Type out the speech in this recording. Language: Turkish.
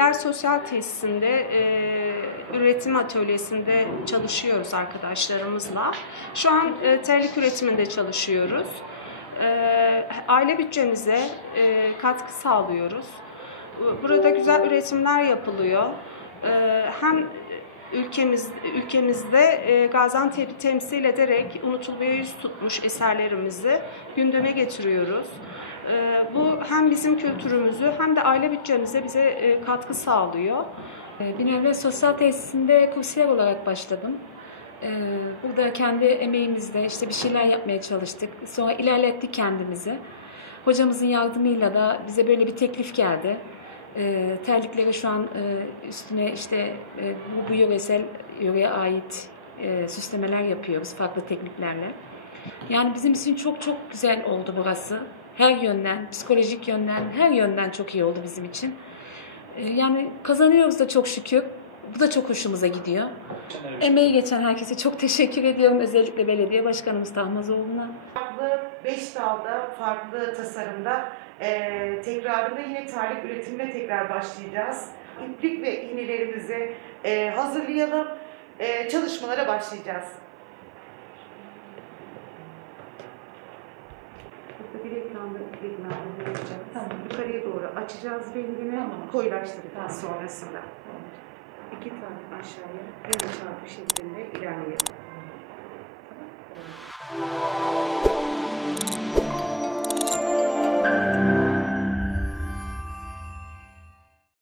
Kaleler Sosyal Tesisinde üretim atölyesinde çalışıyoruz arkadaşlarımızla. Şu an terlik üretiminde çalışıyoruz. Aile bütçemize katkı sağlıyoruz. Burada güzel üretimler yapılıyor. Hem ülkemizde Gaziantep'i temsil ederek unutulmaya yüz tutmuş eserlerimizi gündeme getiriyoruz. Bu hem bizim kültürümüzü hem de aile bütçemize bize katkı sağlıyor. Binevler Sosyal Tesisinde kursiyer olarak başladım. Burada kendi emeğimizle işte bir şeyler yapmaya çalıştık. Sonra ilerlettik kendimizi. Hocamızın yardımıyla da bize böyle bir teklif geldi. Terlikleri şu an üstüne işte bu yöresel yöreye ait süslemeler yapıyoruz farklı tekniklerle. Yani bizim için çok çok güzel oldu burası. Her yönden, psikolojik yönden, her yönden çok iyi oldu bizim için. Yani kazanıyoruz da çok şükür. Bu da çok hoşumuza gidiyor. Emeği geçen herkese çok teşekkür ediyorum. Özellikle belediye başkanımız Tahmazoğlu'na. Farklı 5 dalda, farklı tasarımda tekrarında yine terlik üretimine tekrar başlayacağız. İplik ve iğnelerimizi hazırlayalım, çalışmalara başlayacağız. Burada bir ekranda vereceğiz. Tamam. Yukarıya doğru açacağız rengini, koyulaştıracağız sonrasında. 2 tane aşağıya, yarı çarpı şeklinde